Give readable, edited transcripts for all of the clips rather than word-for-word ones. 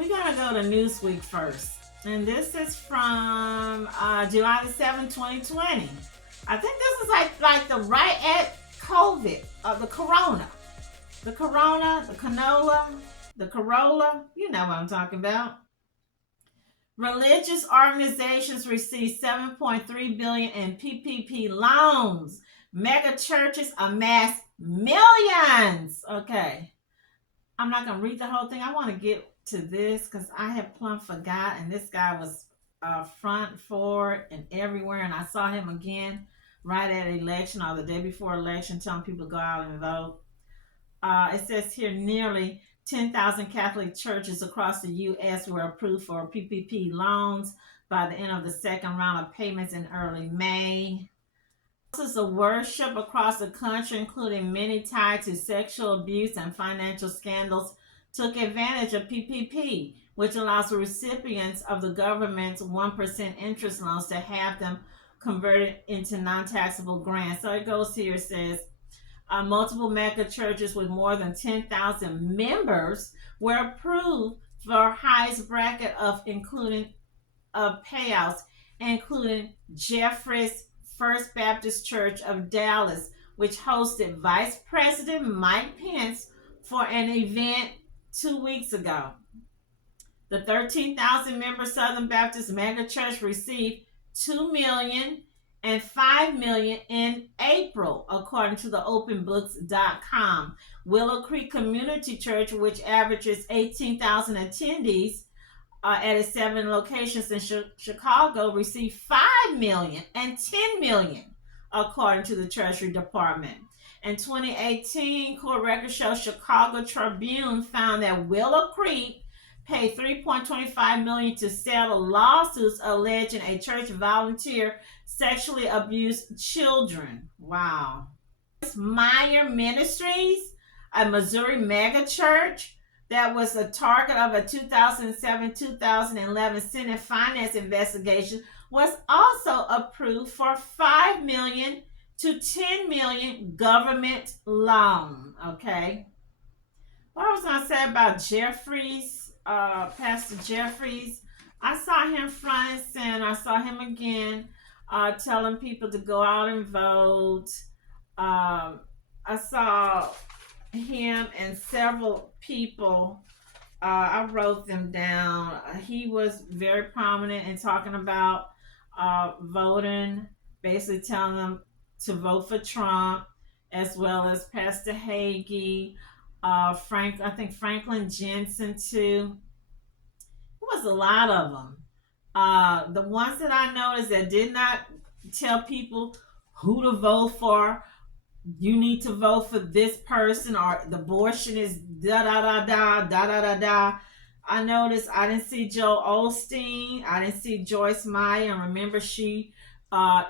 We're going to go to Newsweek first. And this is from July the 7th, 2020. I think this is like the right at COVID, the corona. The corona, the canola, the Corolla. You know what I'm talking about. Religious organizations receive $7.3 billion in PPP loans. Megachurches amass millions. Okay. I'm not going to read the whole thing. I want to get to this because I have plumb forgot. And this guy was front, forward, and everywhere. And I saw him again right at election or the day before election telling people to go out and vote. It says here nearly 10,000 Catholic churches across the U.S. were approved for PPP loans by the end of the second round of payments in early May. Houses of worship across the country, including many tied to sexual abuse and financial scandals, took advantage of PPP, which allows the recipients of the government's 1% interest loans to have them converted into non-taxable grants. So it goes here, it says, multiple mega churches with more than 10,000 members were approved for highest bracket of payouts, including Jeffrey's First Baptist Church of Dallas, which hosted Vice President Mike Pence for an event 2 weeks ago. The 13,000 member Southern Baptist Mega Church received $2 million and $5 million in April, according to the openbooks.com. Willow Creek Community Church, which averages 18,000 attendees at its 7 locations in Chicago, received $5 million and $10 million, according to the Treasury Department. In 2018, court records show Chicago Tribune found that Willow Creek paid $3.25 million to settle lawsuits alleging a church volunteer sexually abused children. Wow. Meyer Ministries, a Missouri mega church that was a target of a 2007-2011 Senate Finance investigation, was also approved for $5 million to $10 million government loan. Okay. What I was going to say about Jeffries, Pastor Jeffries, I saw him front and center. I saw him again telling people to go out and vote. I saw him and several people. I wrote them down. He was very prominent in talking about voting, basically telling them to vote for Trump, as well as Pastor Hagee, I think Franklin Jensen too. It was a lot of them. The ones that I noticed that did not tell people who to vote for, you need to vote for this person, or the abortion is da da da da da da da da. I noticed I didn't see Joel Osteen. I didn't see Joyce Meyer. And remember, she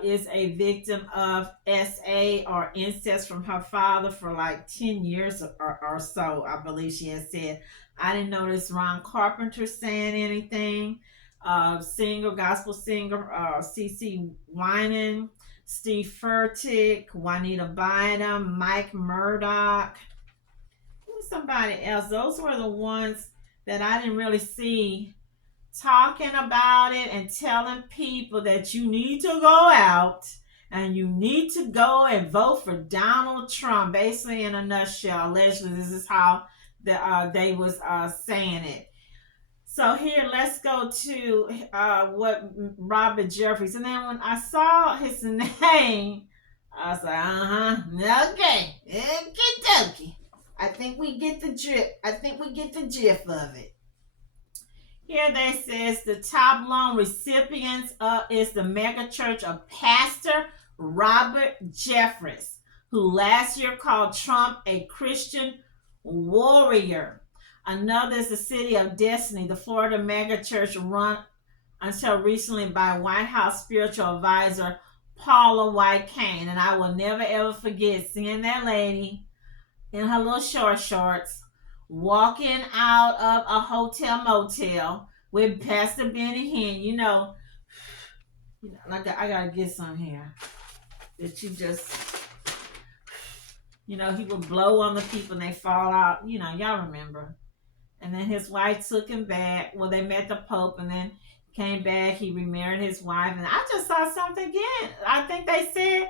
is a victim of SA or incest from her father for like 10 years or so, I believe she has said. I didn't notice Ron Carpenter saying anything. Gospel singer, CeCe Winan, Steve Furtick, Juanita Bynum, Mike Murdoch. Who was somebody else? Those were the ones that I didn't really see talking about it and telling people that you need to go out and you need to go and vote for Donald Trump. Basically, in a nutshell, allegedly, this is how they was saying it. So here, let's go to what Robert Jeffries. And then when I saw his name, I was like, okay, okie-dokie. I think we get the gist of it. Here they says the top loan recipients is the mega church of Pastor Robert Jeffries, who last year called Trump a Christian warrior. Another is the City of Destiny, the Florida mega church run until recently by White House spiritual advisor Paula White Cain. And I will never ever forget seeing that lady in her little shorts walking out of a hotel motel with Pastor Benny Hinn. You know, I gotta get some here. That you just, he would blow on the people and they fall out. Y'all remember. And then his wife took him back. Well, they met the Pope and then came back. He remarried his wife. And I just saw something again. I think they said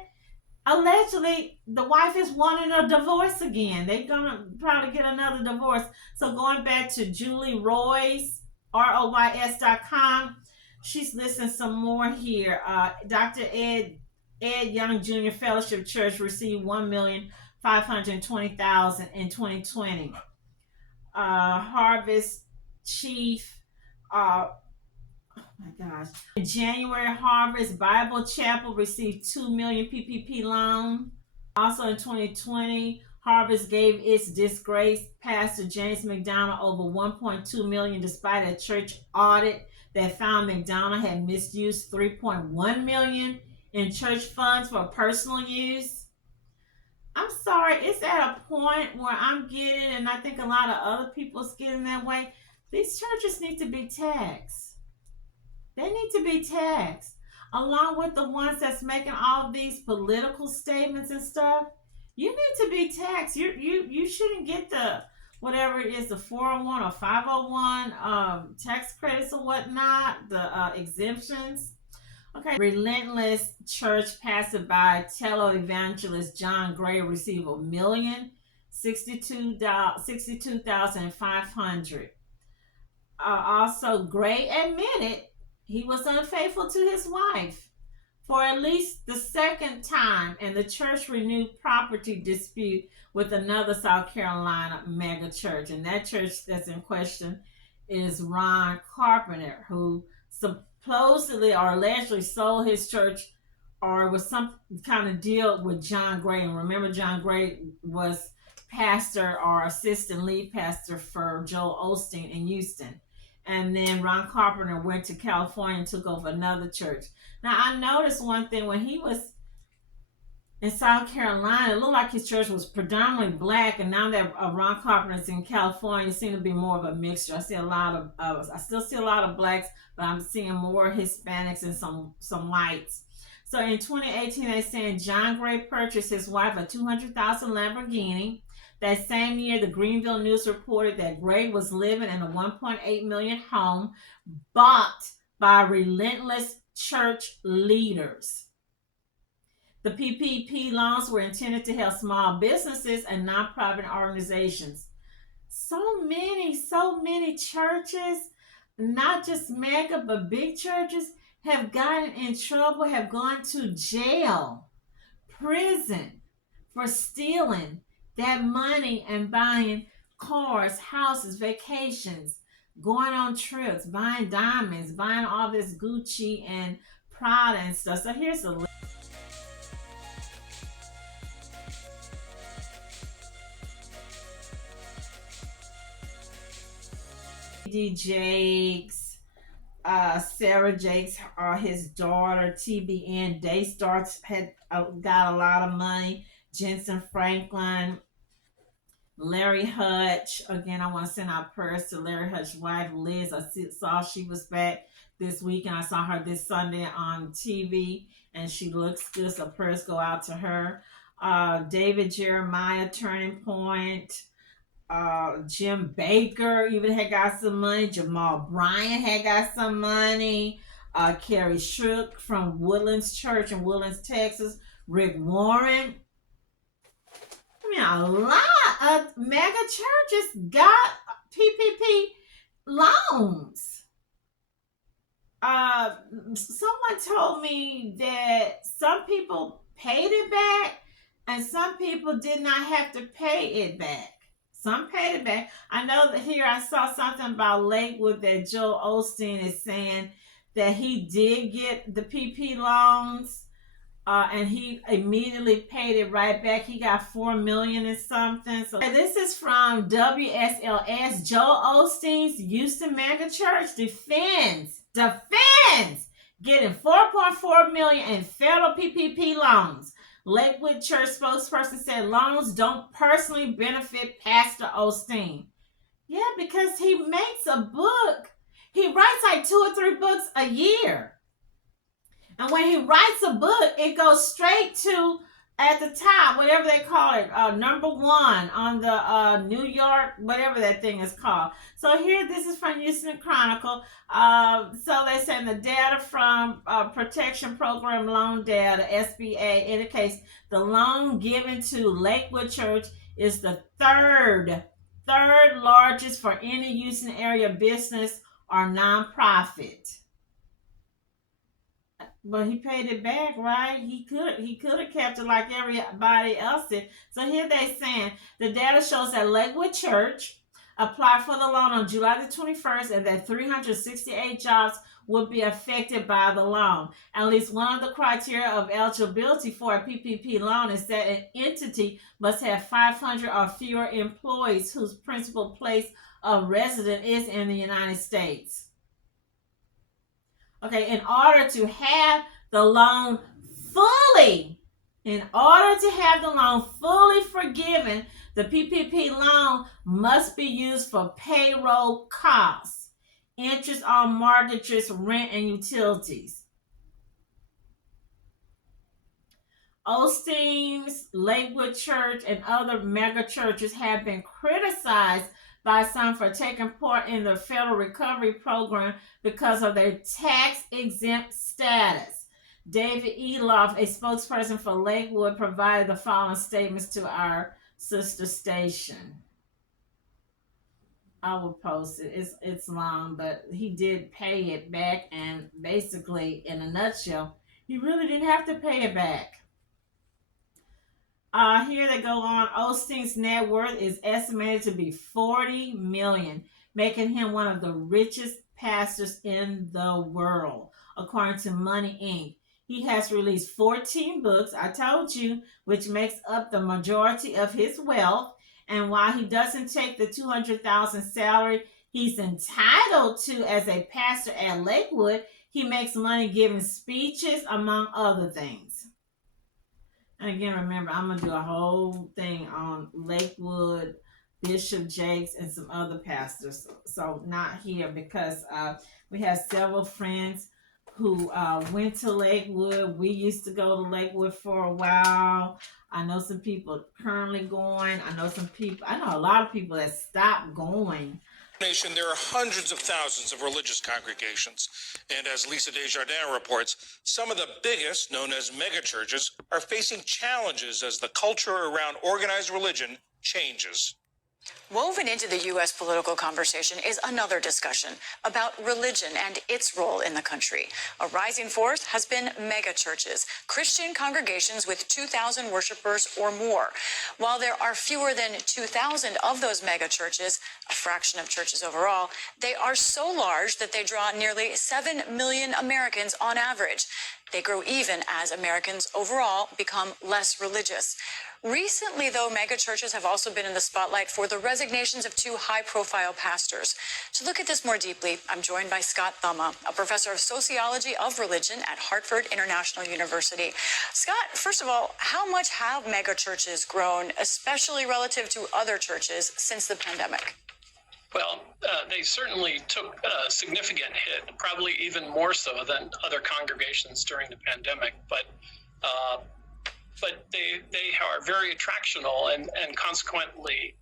allegedly the wife is wanting a divorce again. They're gonna probably get another divorce. So going back to Julie Roys, ROYS.com, she's listing some more here. Dr. Ed Young Jr. Fellowship Church received $1,520,000 in 2020. Harvest Chief, oh my gosh. In January, Harvest Bible Chapel received $2 million PPP loan. Also in 2020, Harvest gave its disgraced pastor James McDonald over $1.2 million despite a church audit that found McDonald had misused $3.1 million in church funds for personal use. I'm sorry, it's at a point where I'm getting, and I think a lot of other people's getting that way. These churches need to be taxed. They need to be taxed, along with the ones that's making all of these political statements and stuff. You need to be taxed. You shouldn't get the whatever it is, the 401 or 501 tax credits or whatnot, the exemptions. Okay. Relentless Church pastor by televangelist John Gray received $1,062,500. Also, Gray admitted he was unfaithful to his wife for at least the second time, and the church renewed property dispute with another South Carolina megachurch. And that church that's in question is Ron Carpenter, who supposedly or allegedly sold his church or was some kind of deal with John Gray. And remember, John Gray was pastor or assistant lead pastor for Joel Osteen in Houston. And then Ron Carpenter went to California and took over another church. Now, I noticed one thing. When he was in South Carolina, it looked like his church was predominantly black. And now that Ron Carpenter's in California, it seemed to be more of a mixture. I still see a lot of blacks, but I'm seeing more Hispanics and some whites. So in 2018, they're saying John Gray purchased his wife a $200,000 Lamborghini. That same year, the Greenville News reported that Gray was living in a $1.8 million home bought by relentless church leaders. The PPP loans were intended to help small businesses and nonprofit organizations. So many churches, not just mega, but big churches, have gotten in trouble, have gone to jail, prison for stealing that money and buying cars, houses, vacations, going on trips, buying diamonds, buying all this Gucci and Prada and stuff. So here's a list. Jakes, Sarah Jakes, his daughter, TBN Daystar had got a lot of money. Jensen Franklin, Larry Hutch. Again, I want to send out prayers to Larry Hutch's wife, Liz. I saw she was back this week, and I saw her this Sunday on TV, and she looks good, so prayers go out to her. David Jeremiah, Turning Point. Jim Baker even had got some money. Jamal Bryant had got some money. Carrie Shook from Woodlands Church in Woodlands, Texas. Rick Warren. I mean, a lot of mega churches got PPP loans. Someone told me that some people paid it back and some people did not have to pay it back. Some paid it back. I know that here I saw something about Lakewood that Joel Osteen is saying that he did get the PP loans. And he immediately paid it right back. He got $4 million and something. So this is from WSLS. Joel Osteen's Houston mega church defends getting $4.4 million in federal PPP loans. Lakewood Church spokesperson said loans don't personally benefit Pastor Osteen. Yeah, because he makes a book. He writes like 2 or 3 books a year. And when he writes a book, it goes straight to at the top, whatever they call it, number one on the New York, whatever that thing is called. So here, this is from Houston Chronicle. So they saying the data from Protection Program loan data, SBA, indicates the loan given to Lakewood Church is the third largest for any Houston area business or nonprofit. But he paid it back, right? He could have kept it like everybody else did. So here they saying the data shows that Lakewood Church applied for the loan on July the 21st, and that 368 jobs would be affected by the loan. At least one of the criteria of eligibility for a PPP loan is that an entity must have 500 or fewer employees whose principal place of residence is in the United States. Okay, in order to have the loan fully forgiven, the PPP loan must be used for payroll costs, interest on mortgages, rent, and utilities. Osteen's, Lakewood Church, and other mega churches have been criticized by some for taking part in the federal recovery program because of their tax-exempt status. David Eloff, a spokesperson for Lakewood, provided the following statements to our sister station. I will post it. It's long, but he did pay it back, and basically, in a nutshell, he really didn't have to pay it back. Here they go on. Osteen's net worth is estimated to be $40 million, making him one of the richest pastors in the world, according to Money Inc. He has released 14 books, I told you, which makes up the majority of his wealth. And while he doesn't take the $200,000 salary he's entitled to as a pastor at Lakewood, he makes money giving speeches, among other things. And again, remember, I'm going to do a whole thing on Lakewood, Bishop Jakes, and some other pastors. So not here, because we have several friends who went to Lakewood. We used to go to Lakewood for a while. I know some people currently going. I know a lot of people that stopped going. Nation, there are hundreds of thousands of religious congregations, and as Lisa Desjardins reports, some of the biggest, known as megachurches, are facing challenges as the culture around organized religion changes. Woven into the U.S. political conversation is another discussion about religion and its role in the country. A rising force has been megachurches, Christian congregations with 2,000 worshipers or more. While there are fewer than 2,000 of those megachurches, a fraction of churches overall, they are so large that they draw nearly 7 million Americans on average. They grow even as Americans overall become less religious. Recently, though, megachurches have also been in the spotlight for the resignations of two high-profile pastors. To look at this more deeply, I'm joined by Scott Thumma, a professor of sociology of religion at Hartford International University. Scott, first of all, how much have megachurches grown, especially relative to other churches, since the pandemic? Well, they certainly took a significant hit, probably even more so than other congregations during the pandemic. But they are very attractional, and consequently,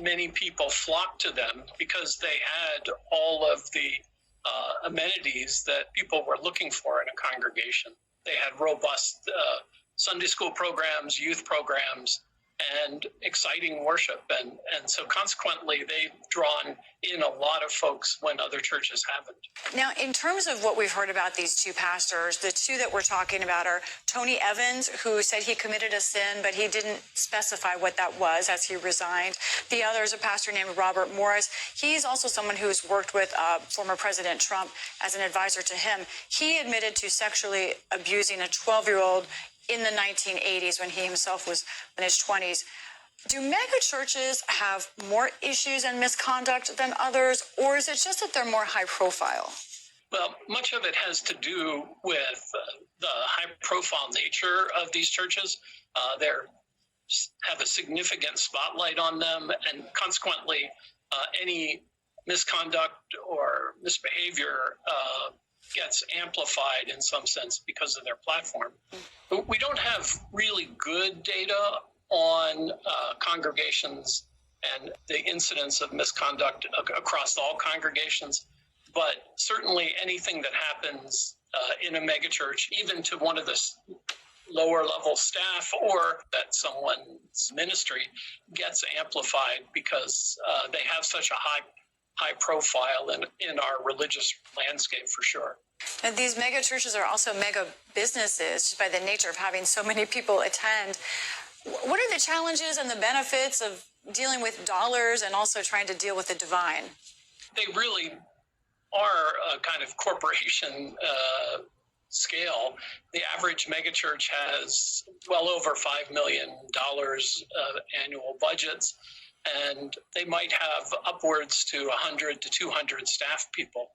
many people flock to them because they had all of the amenities that people were looking for in a congregation. They had robust Sunday school programs, youth programs, and exciting worship. And so consequently, they've drawn in a lot of folks when other churches haven't. Now, in terms of what we've heard about these two pastors, the two that we're talking about are Tony Evans, who said he committed a sin, but he didn't specify what that was as he resigned. The other is a pastor named Robert Morris. He's also someone who's worked with former President Trump as an advisor to him. He admitted to sexually abusing a 12-year-old in the 1980s when he himself was in his 20s. Do megachurches have more issues and misconduct than others, or is it just that they're more high profile? Well, much of it has to do with the high-profile nature of these churches. They have a significant spotlight on them, and consequently, any misconduct or misbehavior gets amplified in some sense because of their platform. But we don't have really good data on congregations and the incidence of misconduct across all congregations. But certainly anything that happens in a megachurch, even to one of the lower level staff or that someone's ministry, gets amplified because they have such a high profile in our religious landscape, for sure. And these mega churches are also mega businesses just by the nature of having so many people attend. What are the challenges and the benefits of dealing with dollars and also trying to deal with the divine? They really are a kind of corporation scale. The average megachurch has well over $5 million annual budgets, and they might have upwards to 100 to 200 staff people.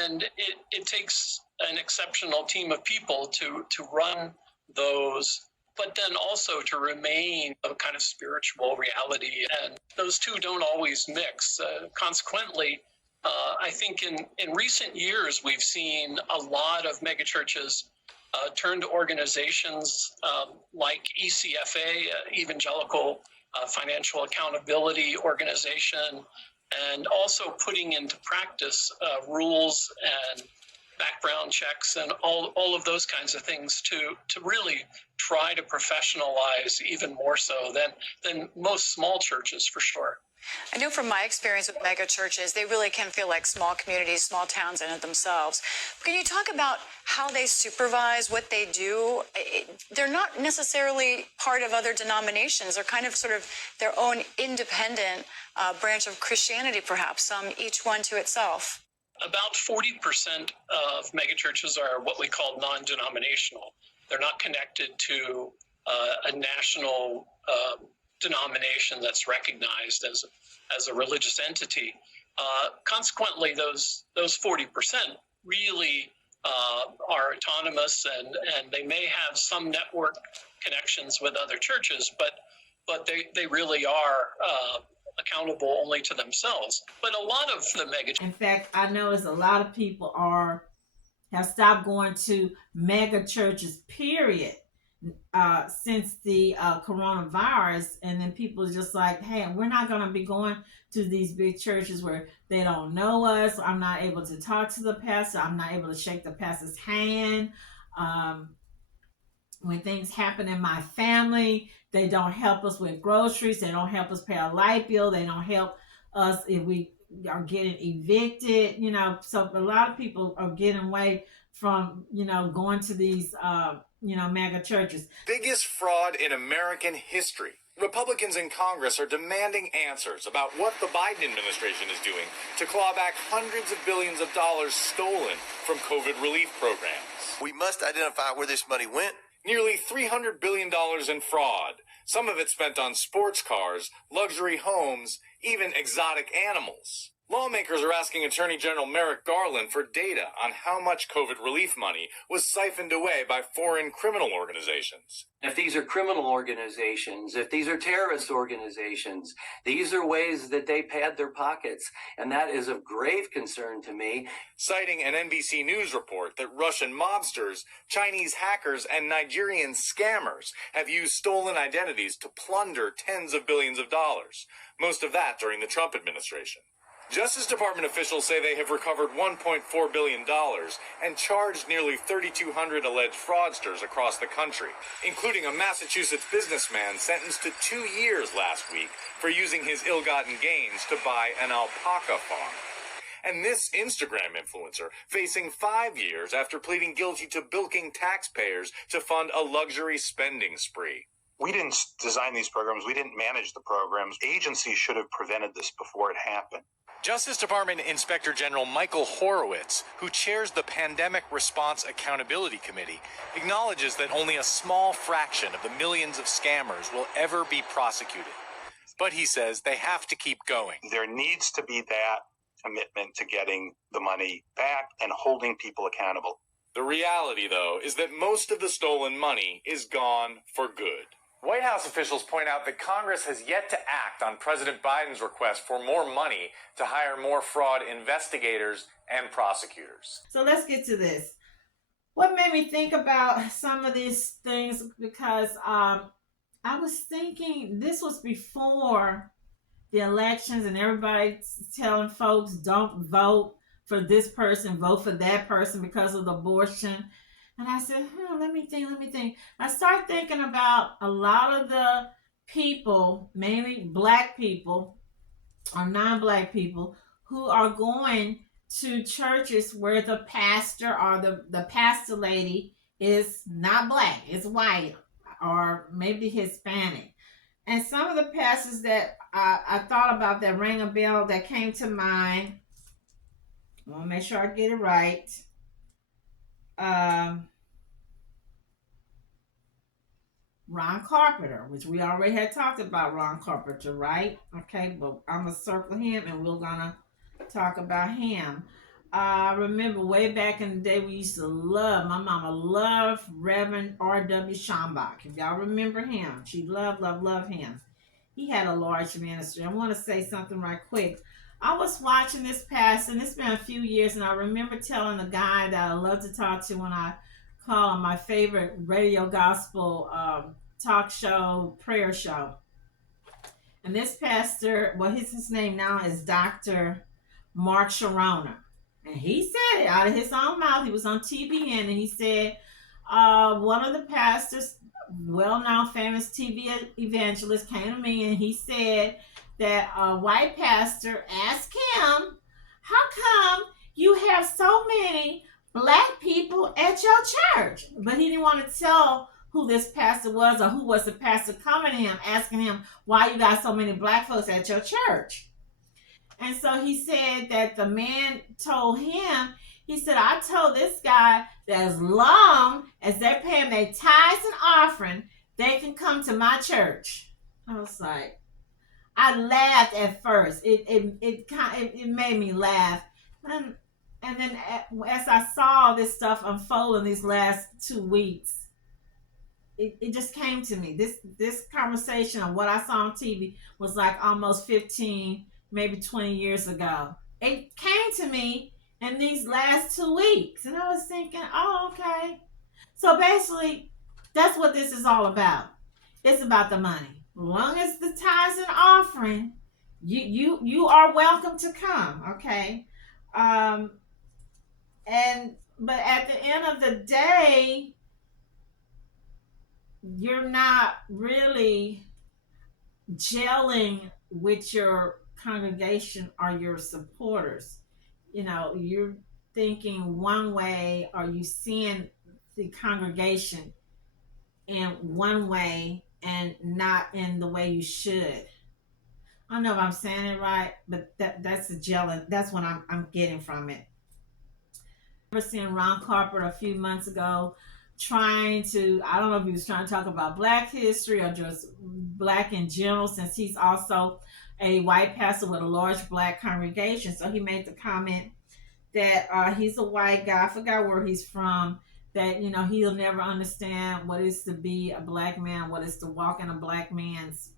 And it takes an exceptional team of people to run those, but then also to remain a kind of spiritual reality. And those two don't always mix. Consequently, I think in recent years, we've seen a lot of megachurches turn to organizations like ECFA, Evangelical Financial Accountability Organization, and also putting into practice rules and background checks and all of those kinds of things to really try to professionalize even more so than most small churches, for sure. I know from my experience with mega churches, they really can feel like small communities, small towns in it themselves. Can you talk about how they supervise, what they do? They're not necessarily part of other denominations. They're kind of sort of their own independent branch of Christianity, perhaps, each one to itself. About 40% of megachurches are what we call non-denominational. They're not connected to a national denomination that's recognized as a religious entity. Consequently, those 40% really are autonomous, and they may have some network connections with other churches, but they really are accountable only to themselves. But a lot of the mega... In fact, I notice a lot of people have stopped going to mega churches, period, since the coronavirus. And then people are just like, hey, we're not going to be going to these big churches where they don't know us. I'm not able to talk to the pastor. I'm not able to shake the pastor's hand. When things happen in my family, they don't help us with groceries. They don't help us pay a light bill. They don't help us if we are getting evicted. So a lot of people are getting away from, going to these, mega churches. Biggest fraud in American history. Republicans in Congress are demanding answers about what the Biden administration is doing to claw back hundreds of billions of dollars stolen from COVID relief programs. We must identify where this money went. Nearly $300 billion in fraud. Some of it spent on sports cars, luxury homes, even exotic animals. Lawmakers are asking Attorney General Merrick Garland for data on how much COVID relief money was siphoned away by foreign criminal organizations. If these are criminal organizations, if these are terrorist organizations, these are ways that they pad their pockets, and that is of grave concern to me. Citing an NBC News report that Russian mobsters, Chinese hackers, and Nigerian scammers have used stolen identities to plunder tens of billions of dollars, most of that during the Trump administration. Justice Department officials say they have recovered $1.4 billion and charged nearly 3,200 alleged fraudsters across the country, including a Massachusetts businessman sentenced to 2 years last week for using his ill-gotten gains to buy an alpaca farm. And this Instagram influencer facing 5 years after pleading guilty to bilking taxpayers to fund a luxury spending spree. We didn't design these programs. We didn't manage the programs. Agencies should have prevented this before it happened. Justice Department Inspector General Michael Horowitz, who chairs the Pandemic Response Accountability Committee, acknowledges that only a small fraction of the millions of scammers will ever be prosecuted. But he says they have to keep going. There needs to be that commitment to getting the money back and holding people accountable. The reality, though, is that most of the stolen money is gone for good. White House officials point out that Congress has yet to act on President Biden's request for more money to hire more fraud investigators and prosecutors. So let's get to this. What made me think about some of these things, because I was thinking this was before the elections and everybody telling folks don't vote for this person, vote for that person because of the abortion. And I said, let me think. I started thinking about a lot of the people, mainly black people or non-black people, who are going to churches where the pastor or the pastor lady is not black, is white, or maybe Hispanic. And some of the pastors that I thought about that rang a bell that came to mind, I want to make sure I get it right. Ron Carpenter, which we already had talked about Ron Carpenter, right? Okay, but I'm going to circle him and we're going to talk about him. I remember way back in the day, we used to love, my mama loved Reverend R.W. Schambach. If y'all remember him, she loved him. He had a large ministry. I want to say something right quick. I was watching this pastor, and it's been a few years, and I remember telling the guy that I love to talk to when I call him my favorite radio gospel talk show, prayer show. And this pastor, well, his name now is Dr. Mark Sharona. And he said it out of his own mouth. He was on TBN, and he said one of the pastors, well-known famous TV evangelist, came to me and he said that a white pastor asked him, how come you have so many black people at your church? But he didn't want to tell who this pastor was or who was the pastor coming to him, asking him why you got so many black folks at your church. And so he said that the man told him, he said, I told this guy that as long as they're paying their tithes and offering, they can come to my church. I was like, I laughed at first. It made me laugh. And then as I saw this stuff unfold in these last 2 weeks, it just came to me. This conversation of what I saw on TV was like almost 15, maybe 20 years ago. It came to me in these last 2 weeks. And I was thinking, oh, okay. So basically, that's what this is all about. It's about the money. As long as the tithes and offering, you are welcome to come, okay? But at the end of the day, you're not really gelling with your congregation or your supporters. You know, you're thinking one way, or you seeing the congregation in one way and not in the way you should. I don't know if I'm saying it right, but that's the gelling. That's what I'm getting from it. I remember seeing Ron Carpenter a few months ago trying to, I don't know if he was trying to talk about black history or just black in general, since he's also a white pastor with a large black congregation. So he made the comment that he's a white guy, I forgot where he's from, that, you know, he'll never understand what it's to be a black man, what it's to walk in a black man's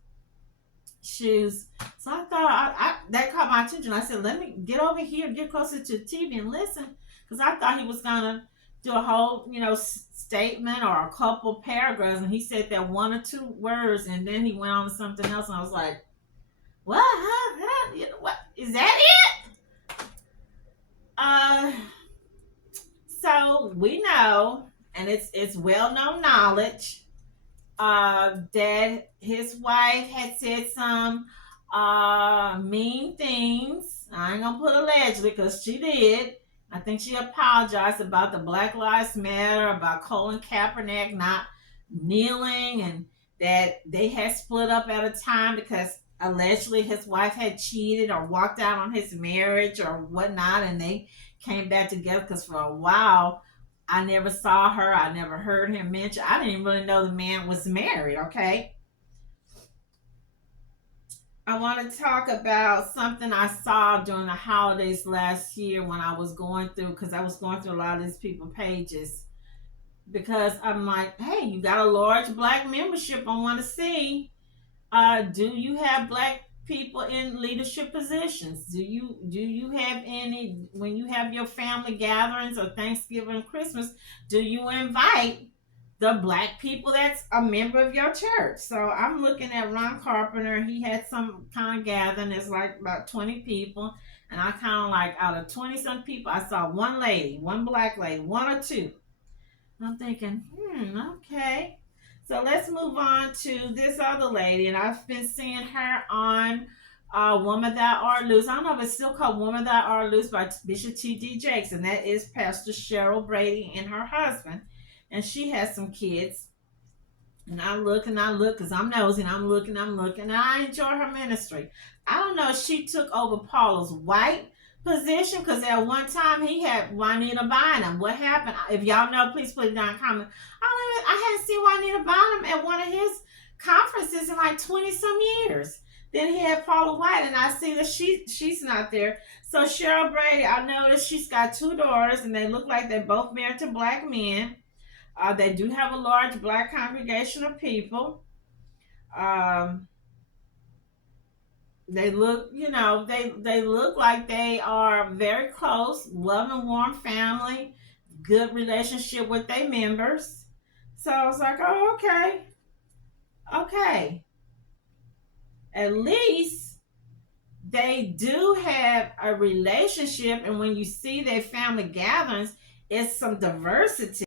shoes. So I thought, that caught my attention. I said, let me get over here, get closer to the TV and listen, because I thought he was going to do a whole, statement or a couple paragraphs, and he said that 1 or 2 words, and then he went on to something else, and I was like, what? What? Is that it? So we know, and it's well-known knowledge, that his wife had said some mean things. I ain't gonna put allegedly, because she did. I think she apologized about the Black Lives Matter, about Colin Kaepernick not kneeling, and that they had split up at a time because allegedly his wife had cheated or walked out on his marriage or whatnot, and they came back together, because for a while I never saw her, I never heard him mention, I didn't even really know the man was married, okay? I want to talk about something I saw during the holidays last year when I was going through, because I was going through a lot of these people's pages. because I'm like, hey, you got a large black membership. I want to see. Do you have black people in leadership positions? Do you have any, when you have your family gatherings or Thanksgiving, Christmas? Do you invite the black people that's a member of your church? So I'm looking at Ron Carpenter. He had some kind of gathering. It's like about 20 people, and I kind of like, out of 20 some people, I saw one lady, one black lady, one or two. I'm thinking, okay. So let's move on to this other lady, and I've been seeing her on Woman Thou Art Loose. I don't know if it's still called Woman Thou Art Loose by Bishop T.D. Jakes, and that is Pastor Cheryl Brady and her husband. And she has some kids. And I look because I'm nosy, and I'm looking, and I enjoy her ministry. I don't know if she took over Paula's white position, because at one time he had Juanita Bynum. What happened? If y'all know, please put it down in the comment. I hadn't seen Juanita Bynum at one of his conferences in like 20 some years. Then he had Paula White, and I see that she's not there. So Cheryl Brady, I noticed she's got two daughters, and they look like they're both married to black men. They do have a large black congregation of people. They look, they look like they are very close, loving, warm family, good relationship with their members. So I was like, oh, okay. At least they do have a relationship, and when you see their family gatherings, it's some diversity.